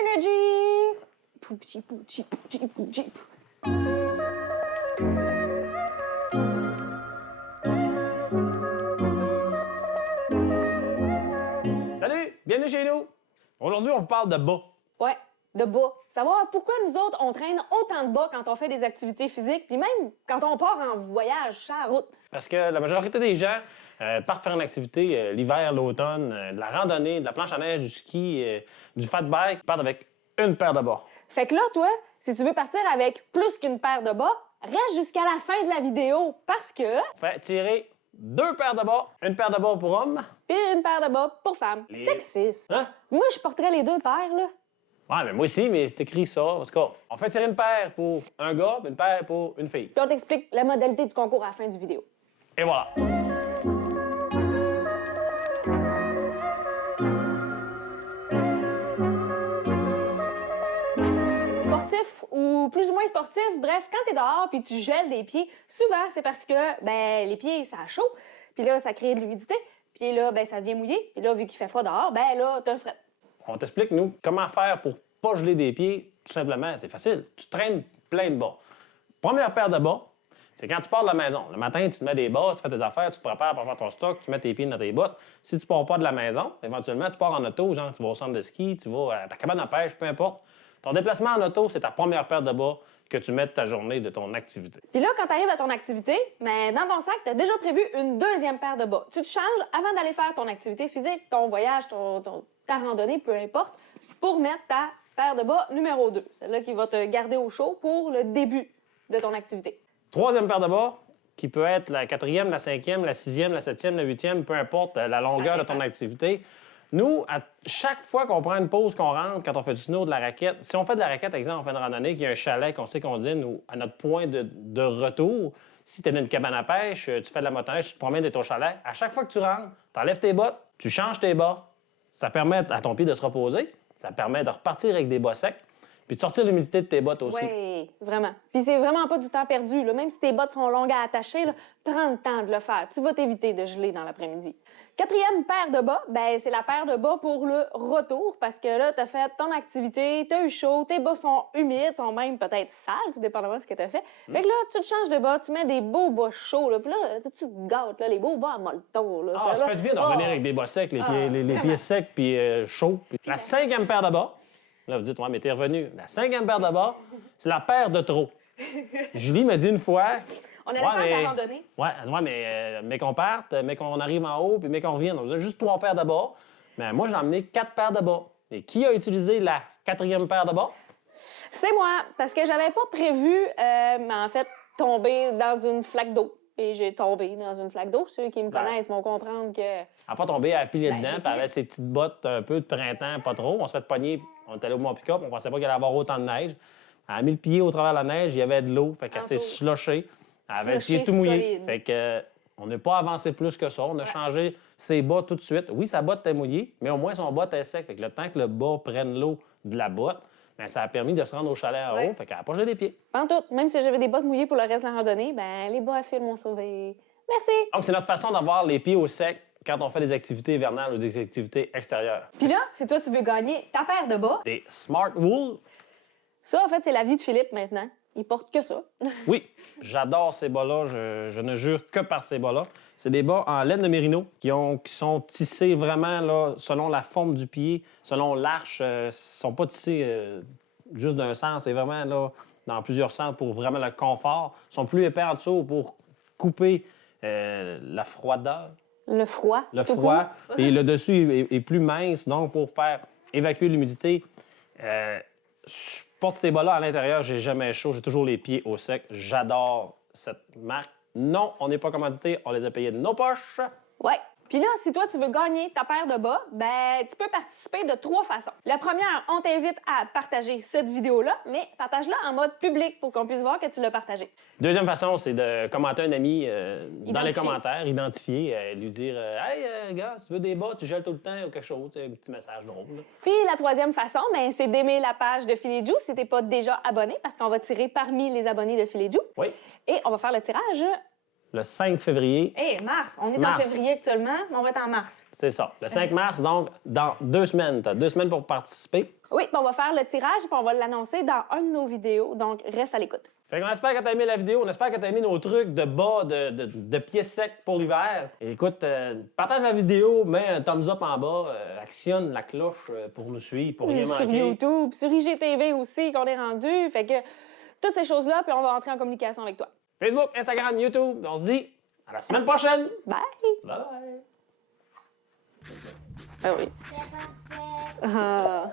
Energy! Pouchi, pouchi, pouchi, pouchi. Salut! Bienvenue chez nous! Aujourd'hui, on vous parle de bas. Ouais, de bas. Savoir pourquoi nous autres, on traîne autant de bas quand on fait des activités physiques, puis même quand on part en voyage sur la route. Parce que la majorité des gens partent faire une activité l'hiver, l'automne, de la randonnée, de la planche à neige, du ski, du fat bike, partent avec une paire de bas. Fait que là, toi, si tu veux partir avec plus qu'une paire de bas, reste jusqu'à la fin de la vidéo parce que... Fait tirer 2 paires de bas, une paire de bas pour hommes. Puis une paire de bas pour femmes. Sexiste. Hein? Moi, je porterais les 2 paires, là. Ouais, mais moi aussi, mais c'est écrit ça. En tout cas, on fait tirer une paire pour un gars, puis une paire pour une fille. Puis on t'explique la modalité du concours à la fin du vidéo. Et voilà. Sportif ou plus ou moins sportif, bref, quand t'es dehors puis tu gèles des pieds, souvent c'est parce que ben les pieds ça a chaud, puis là ça crée de l'humidité, puis là ben ça devient mouillé, puis là vu qu'il fait froid dehors, ben là t'as le fret. On t'explique, nous, comment faire pour pas geler des pieds. Tout simplement, c'est facile. Tu traînes plein de bas. Première paire de bas, c'est quand tu pars de la maison. Le matin, tu te mets des bas, tu fais tes affaires, tu te prépares pour faire ton stock, tu mets tes pieds dans tes bottes. Si tu pars pas de la maison, éventuellement, tu pars en auto, genre tu vas au centre de ski, tu vas à ta cabane à pêche, peu importe. Ton déplacement en auto, c'est ta première paire de bas que tu mets de ta journée, de ton activité. Puis là, quand tu arrives à ton activité, ben, dans ton sac, tu as déjà prévu une deuxième paire de bas. Tu te changes avant d'aller faire ton activité physique, ton voyage, ta randonnée, peu importe, pour mettre ta paire de bas numéro 2. Celle-là qui va te garder au chaud pour le début de ton activité. Troisième paire de bas, qui peut être la 4e, la 5e, la 6e, la 7e, la 8e, peu importe la longueur de ton activité. Nous, à chaque fois qu'on prend une pause, qu'on rentre, quand on fait du snow, de la raquette, si on fait de la raquette, exemple, on fait une randonnée, qu'il y a un chalet, qu'on sait qu'on dîne, ou à notre point de retour, si tu es dans une cabane à pêche, tu fais de la motoneige, tu te promènes de ton chalet, à chaque fois que tu rentres, tu enlèves tes bottes, tu changes tes bas, ça permet à ton pied de se reposer, ça permet de repartir avec des bas secs, puis de sortir l'humidité de tes bottes aussi. Oui, vraiment. Puis c'est vraiment pas du temps perdu, là. Même si tes bottes sont longues à attacher, là, prends le temps de le faire. Tu vas t'éviter de geler dans l'après-midi. Quatrième paire de bas, ben c'est la paire de bas pour le retour, parce que là, tu as fait ton activité, tu as eu chaud, tes bas sont humides, sont même peut-être sales, tout dépendamment de ce que tu as fait. Fait que là, tu te changes de bas, tu mets des beaux bas chauds, là, puis là, tu te gâtes, là, les beaux bas à molleton. Là, Ah, ça fait du bien de revenir avec des bas secs, les pieds secs puis chauds. La 5e paire de bas, là, vous dites, ouais, mais t'es revenu. La 5e paire de bas, c'est la paire de trop. Julie m'a dit une fois. On allait faire de la randonnée. Ouais, mais qu'on parte, mais qu'on arrive en haut, puis mais qu'on revienne. On faisait juste 3 paires de bas. Mais moi, j'ai emmené 4 paires de bas. Et qui a utilisé la 4e paire de bas? C'est moi, parce que j'avais pas prévu, en fait, tomber dans une flaque d'eau. Et j'ai tombé dans une flaque d'eau. Ceux qui me connaissent vont comprendre que... Elle n'a pas tombé, elle a pilé dedans, puis elle avait ses petites bottes un peu de printemps, pas trop. On se fait pogner, on était allé au Mont Pick-up, on pensait pas qu'il allait avoir autant de neige. Elle a mis le pied au travers de la neige, il y avait de l'eau, fait qu'elle s'est slushée. Elle avait le pied tout mouillé. Solide. Fait que on n'a pas avancé plus que ça. On a changé ses bas tout de suite. Oui, sa botte était mouillée, mais au moins son bas était sec. Fait que le temps que le bas prenne l'eau de la botte, bien, ça a permis de se rendre au chalet en haut. Fait qu'elle n'a pas gelé les pieds. Pantoute, même si j'avais des bottes mouillées pour le reste de la randonnée, ben les bas à fil m'ont sauvé. Merci! Donc, c'est notre façon d'avoir les pieds au sec quand on fait des activités hivernales ou des activités extérieures. Puis là, si toi, tu veux gagner ta paire de bas, Des Smart Wool. ça, en fait, c'est la vie de Philippe maintenant. Il porte que ça. Oui, j'adore ces bas-là. Je ne jure que par ces bas-là. C'est des bas en laine de mérino qui sont tissés vraiment là, selon la forme du pied, selon l'arche. Ils ne sont pas tissés juste d'un sens. C'est vraiment là, dans plusieurs sens pour vraiment le confort. Ils sont plus épais en dessous pour couper la froideur. Le froid. Le tout froid. court. Et le dessus est plus mince, donc pour faire évacuer l'humidité. Je porte ces bas-là à l'intérieur, j'ai jamais chaud, j'ai toujours les pieds au sec. J'adore cette marque. Non, on n'est pas commandité, on les a payés de nos poches. Ouais. Puis là, si toi, tu veux gagner ta paire de bas, ben, tu peux participer de 3 façons. La première, on t'invite à partager cette vidéo-là, mais partage-la en mode public pour qu'on puisse voir que tu l'as partagée. Deuxième façon, c'est de commenter un ami dans les Identifié. commentaires, identifier, lui dire Hey, gars, si tu veux des bas, tu gèles tout le temps ou quelque chose, un petit message drôle. Là. Puis la troisième façon, ben, c'est d'aimer la page de Filet Joe si t'es pas déjà abonné, parce qu'on va tirer parmi les abonnés de Filet Joe. Oui. Et on va faire le tirage le 5 février. Hé, mars! On est Mars. en février actuellement, mais on va être en mars. C'est ça. Le 5 mars, donc, dans 2 semaines. Tu as 2 semaines pour participer. Oui, puis on va faire le tirage, puis on va l'annoncer dans une de nos vidéos, donc reste à l'écoute. Fait qu'on espère que tu as aimé la vidéo. On espère que tu as aimé nos trucs de bas, de pieds secs pour l'hiver. Et écoute, partage la vidéo, mets un thumbs up en bas, actionne la cloche pour nous suivre, pour rien Sur manquer. YouTube, sur IGTV aussi, qu'on est rendu. Fait que toutes ces choses-là, puis on va entrer en communication avec toi. Facebook, Instagram, YouTube. On se dit à la semaine prochaine. Bye! Bye bye. Ah oui. C'est parfait. Ah.